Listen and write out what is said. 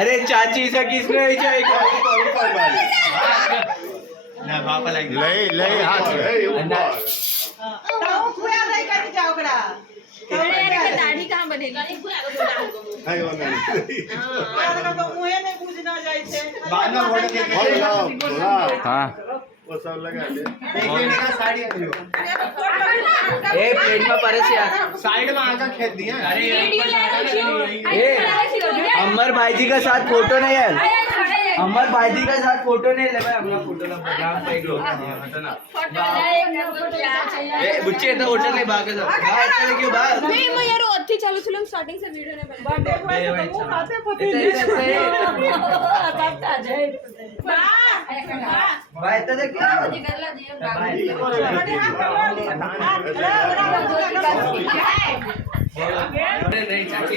अरे चाची से किसने લઈ હાથ दाढ़ी कहाँ बनेगी हाँ ए प्लेट में परे से साइड में आकर खेत दिया अमर भाई जी का साथ फोटो नहीं है अमर भाई जी का साथ फोटो नहीं ले भाई अपना फोटो ना प्रोग्राम पे एक लोग हटो ना ए बुच्चे तो होटल नहीं भागे तो चले क्यों भाग मैं यार अच्छी चालू से लोग स्टार्टिंग से वीडियो ने भाई तो देख क्या नहीं चाची